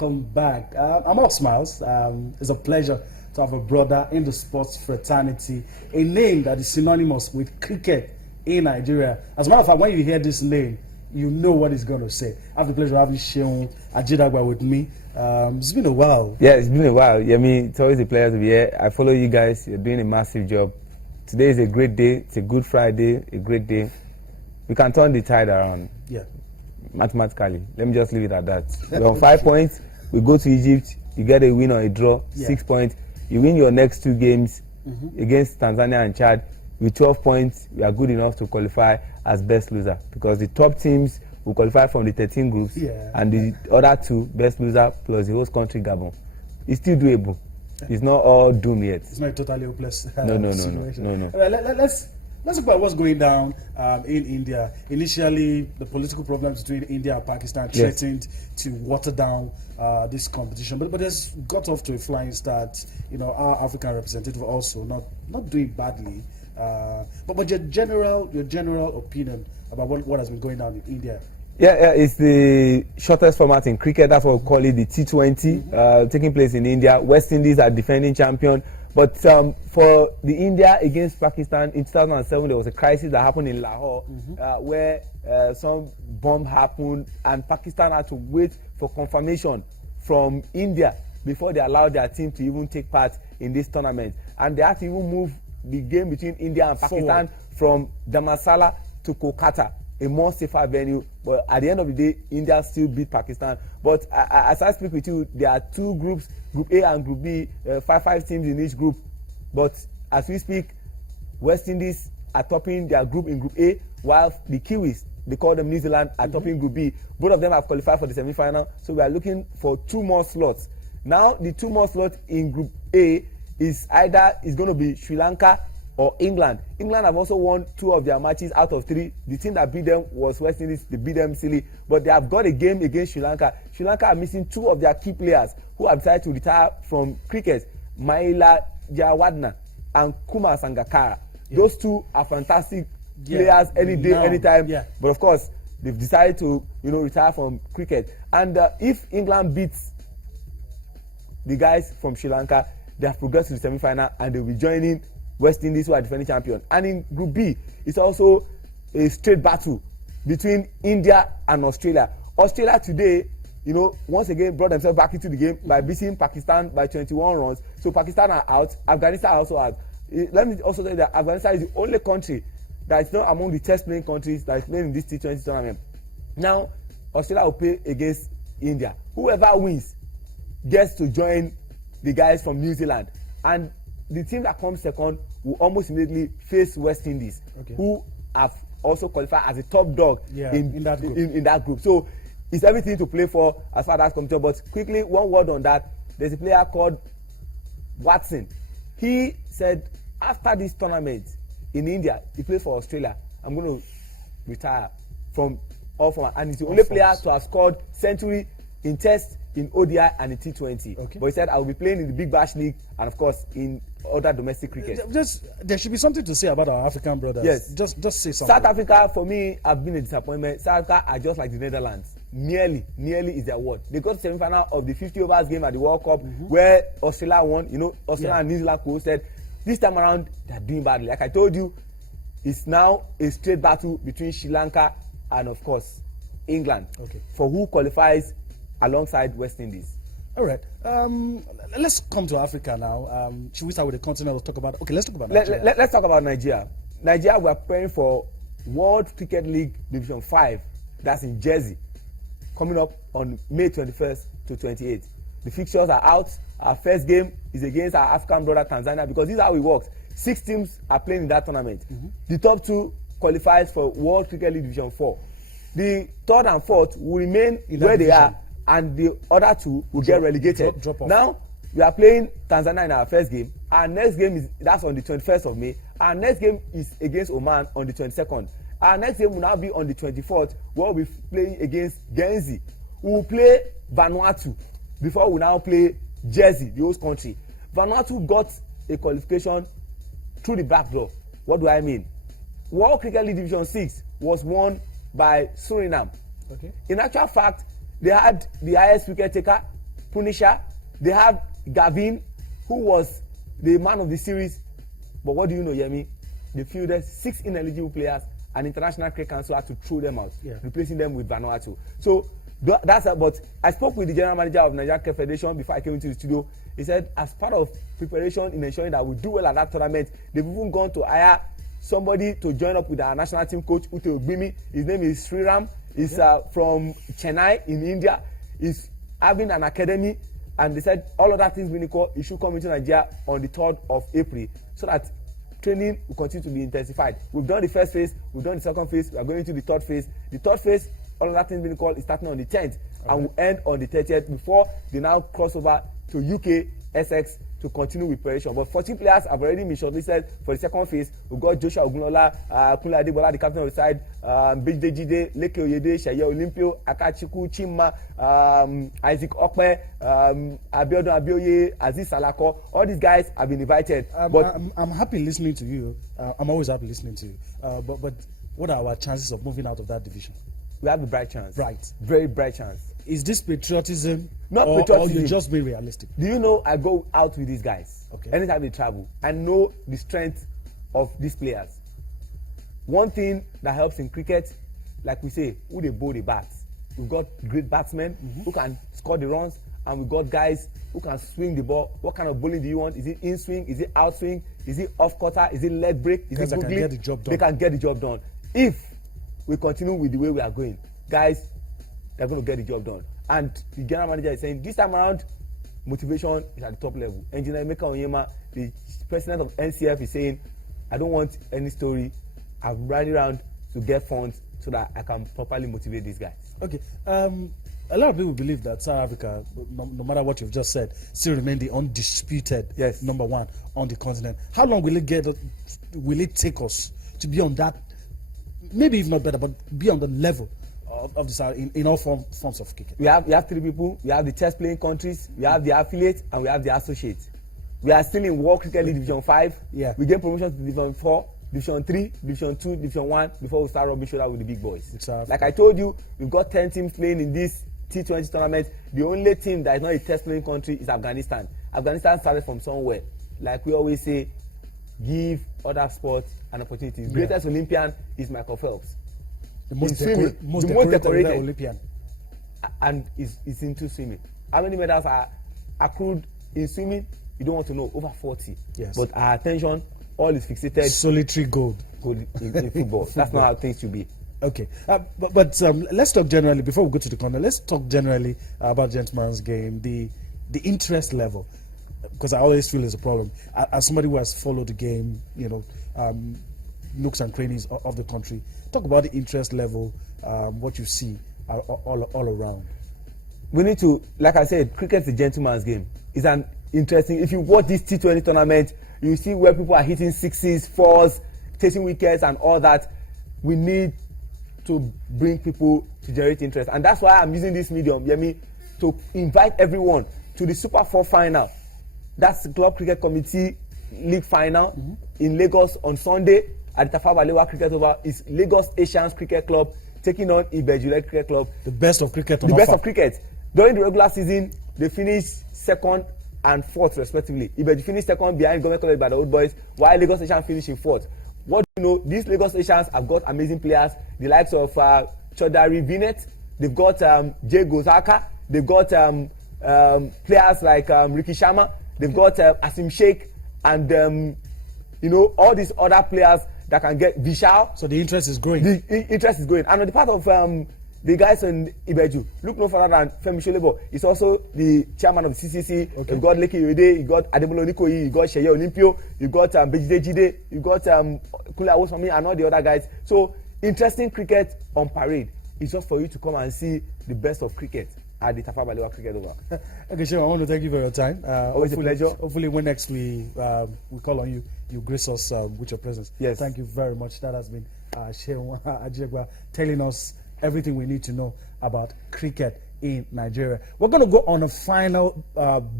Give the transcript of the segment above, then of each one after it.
Welcome back. I'm all smiles. It's a pleasure to have a brother in the sports fraternity, a name that is synonymous with cricket in Nigeria. As a matter of fact, when you hear this name, you know what he's going to say. I have the pleasure of having Seun Ajidagba with me. It's been a while. Yeah, it's been a while. Yeah, it's always a pleasure to be here. I follow you guys. You're doing a massive job. Today is a great day. It's a Good Friday, a great day. We can turn the tide around. Yeah. Mathematically. Let me just leave it at that. We're on 5 points. We go to Egypt. You get a win or a draw. Yeah. 6 points. You win your next 2 games against Tanzania and Chad. With 12 points, we are good enough to qualify as best loser because the top teams will qualify from the 13 groups, and the other 2 best loser plus the host country Gabon. It's still doable. It's not all doomed yet. It's not totally hopeless. No. Let's talk about what's going down in India. Initially, the political problems between India and Pakistan threatened to water down this competition, but it's got off to a flying start. You know, our African representative also not doing badly. But your general opinion about what has been going on in India? Yeah, it's the shortest format in cricket. That's what we call it, the T20, taking place in India. West Indies are defending champion. But for the India against Pakistan in 2007, there was a crisis that happened in Lahore where some bomb happened and Pakistan had to wait for confirmation from India before they allowed their team to even take part in this tournament. And they had to even move the game between India and Pakistan from Dharamsala to Kolkata, a more safer venue. But at the end of the day, India still beat Pakistan. But as I speak with you, there are 2 groups, Group A and Group B, 5 teams in each group. But as we speak, West Indies are topping their group in Group A, while the Kiwis, they call them New Zealand, are topping Group B. Both of them have qualified for the semi-final, so we are looking for 2 more slots. Now, the 2 more slots in Group A is going to be Sri Lanka or England. England have also won 2 of their matches out of 3. The team that beat them was West Indies. They beat them silly, but they have got a game against Sri Lanka. Sri Lanka are missing 2 of their key players who have decided to retire from cricket, Mahela Jayawarne and Kumar Sangakkara. Those 2 are fantastic players any day, anytime. But of course, they've decided to retire from cricket. And if England beats the guys from Sri Lanka, they have progressed to the semi-final and they'll be joining West Indies, who are defending champions. And in Group B, it's also a straight battle between India and Australia. Australia today, once again brought themselves back into the game by beating Pakistan by 21 runs. So Pakistan are out. Afghanistan are also out. Let me also tell you that Afghanistan is the only country that is not among the test playing countries that is playing in this T20 tournament. Now, Australia will play against India. Whoever wins gets to join the guys from New Zealand. And the team that comes second will almost immediately face West Indies, who have also qualified as a top dog in that group. So it's everything to play for as far as that's concerned. But quickly, one word on that. There's a player called Watson. He said after this tournament in India, he plays for Australia. I'm going to retire from all format. And he's the only player to have scored century in Test, in ODI and in T20. But he said, I will be playing in the Big Bash League and, of course, in other domestic cricket. There should be something to say about our African brothers. Yes. Just say something. South Africa, for me, have been a disappointment. South Africa are just like the Netherlands. Nearly is their word. They got to the semi-final of the 50 overs game at the World Cup where Australia won. Australia and New Zealand co-hosted. This time around, they're doing badly. Like I told you, it's now a straight battle between Sri Lanka and, of course, England for who qualifies alongside West Indies. All right. Let's come to Africa now. Should we start with the continent or talk about? Let's talk about Nigeria. Let's talk about Nigeria. Nigeria, we are preparing for World Cricket League Division 5. That's in Jersey, coming up on May 21st to 28th. The fixtures are out. Our first game is against our African brother Tanzania, because this is how it works. 6 teams are playing in that tournament. The top 2 qualifies for World Cricket League Division 4. The 3rd and 4th will remain where they are, and the other 2 will get relegated. Drop off. Now, we are playing Tanzania in our first game. Our next game that's on the 21st of May. Our next game is against Oman on the 22nd. Our next game will now be on the 24th, where we'll be playing against Guernsey. We will play Vanuatu before we now play Jersey, the host country. Vanuatu got a qualification through the back door. What do I mean? World Cricket League Division 6 was won by Suriname. In actual fact, they had the highest wicket taker Punisher. They have Gavin, who was the man of the series. But what do you know, Yemi? They fielded 6 ineligible players, and International Cricket Council had to throw them out, replacing them with Vanuatu. So that's but I spoke with the general manager of Nigeria Cricket Federation before I came into the studio. He said, as part of preparation in ensuring that we do well at that tournament, they've even gone to hire somebody to join up with our national team coach, Ute Ogbimi. His name is Sriram. He's from Chennai in India. He's having an academy, and they said all of that things being equal, he should come into Nigeria on the 3rd of April so that training will continue to be intensified. We've done the first phase, we've done the second phase, we are going into the 3rd phase. The 3rd phase, all of that things being equal, is starting on the 10th and will end on the 30th before they now cross over to UK, Essex to continue with preparation. But 14 players have already been shortlisted for the second phase. We've got Joshua Ogunlola, Kunle Adebola, the captain of the side, Bejide Jide, Leke Oyede, Sheye Olympio, Akachiku, Chima, Isaac Okpe, Abiodun Abioye, Aziz Salako. All these guys have been invited. But I'm happy listening to you. I'm always happy listening to you. But what are our chances of moving out of that division? We have a bright chance. Bright. Very bright chance. Is this patriotism? Not patriotism. Or you just being realistic? Do you know I go out with these guys? Okay. Anytime they travel, I know the strength of these players. One thing that helps in cricket, like we say, who they bowl the bats. We've got great batsmen who can score the runs, and we've got guys who can swing the ball. What kind of bowling do you want? Is it in swing? Is it out swing? Is it off cutter? Is it leg break? Is it googly? They can get the job done. They can get the job done. If we continue with the way we are going, guys, they're going to get the job done. And the general manager is saying this time around, motivation is at the top level. Engineer Emeka Onyema, the president of NCF, is saying, I don't want any story. I'm running around to get funds so that I can properly motivate these guys. Okay. A lot of people believe that South Africa, no matter what you've just said, still remain the undisputed number 1 on the continent. How long will it take us to be on that, maybe if not better, but be on the level of the South in all forms of cricket? We have 3 people. We have the chess playing countries, we have the affiliates, and we have the associates. We are still in World Cricket League Division 5. Yeah. We get promotion to Division 4, Division 3, Division 2, Division 1 before we start rubbing shoulder with the big boys. Like I told you, we've got 10 teams playing in this T20 tournament. The only team that is not a test playing country is Afghanistan. Afghanistan started from somewhere. Like we always say, give other sports an opportunity. The greatest Olympian is Michael Phelps. The most decorated Olympian. And is into swimming. How many medals are accrued in swimming? You don't want to know. Over 40. Yes. But our attention, all is fixated. Solitary gold. In football. That's not how things should be. Okay. But let's talk generally, before we go to the corner, let's talk generally about gentleman's game, the interest level. Because I always feel it's a problem. As somebody who has followed the game, nooks and crannies of the country, talk about the interest level, what you see all around. We need to, like I said, cricket is a gentleman's game. It's an interesting, if you watch this T20 tournament, you see where people are hitting 6s, 4s, chasing wickets and all that. We need to bring people to generate interest. And that's why I'm using this medium, Yemi, to invite everyone to the Super 4 final. That's the Club Cricket Committee League final in Lagos on Sunday at the Tafawa Balewa Cricket Oval. Is Lagos Asians Cricket Club taking on Ibeju Cricket Club. The best of cricket. The best of cricket. During the regular season, they finished 2nd and 4th respectively. Ibeju finished 2nd behind Government College by the Old Boys, while Lagos Asians finished in 4th. What do you know? These Lagos Asians have got amazing players, the likes of Chodari Vinet. They've got Jay Gozaka. They've got players like Ricky Sharma. They've got Asim Sheikh and all these other players that can get Vishal. So the interest is growing. The interest is growing. And on the part of the guys in Ibeju, look no further than Femi Sholebo. He's also the chairman of the CCC. Okay. You've got Leke Oyede, you got Adebola Onikoyi, you got Sheye Olympio, you got Bejide Jide, you got Kunle Awosami and all the other guys. So interesting cricket on parade. It's just for you to come and see the best of cricket at the Tafawa Balewa Cricket Oval. Okay, sure. I want to thank you for your time. Always a pleasure. Hopefully, when next we call on you, you grace us with your presence. Yes. Thank you very much. That has been Shehu Ajegba telling us everything we need to know about cricket in Nigeria. We're going to go on a final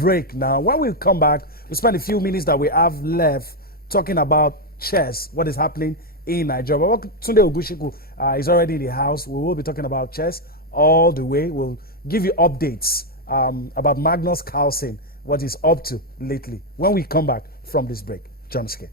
break now. When we come back, we spend a few minutes that we have left talking about chess, what is happening in Nigeria. Tunde Ogushiku is already in the house. We will be talking about chess all the way. We'll give you updates about Magnus Carlsen, what he's up to lately. When we come back from this break, John Skate.